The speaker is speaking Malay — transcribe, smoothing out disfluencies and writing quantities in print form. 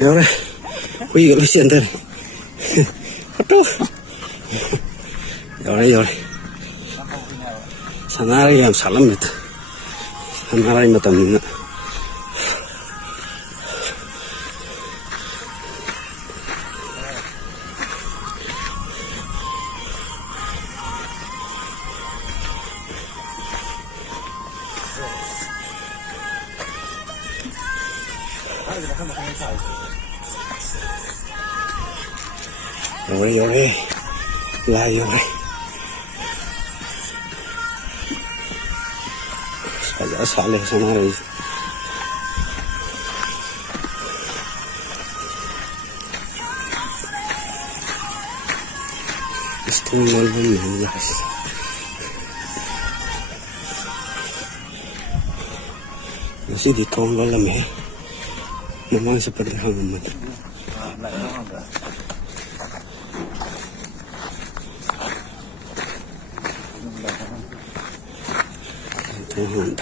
여래 우리 이거 시한데 또 여래 사나리 양 살람니다 사나리 맞답니다 요래 라 요래 사자 살래 사나리 Estou malvando ya. Masih di tong lo lam hai. Memang seperti halaman. Tuhan.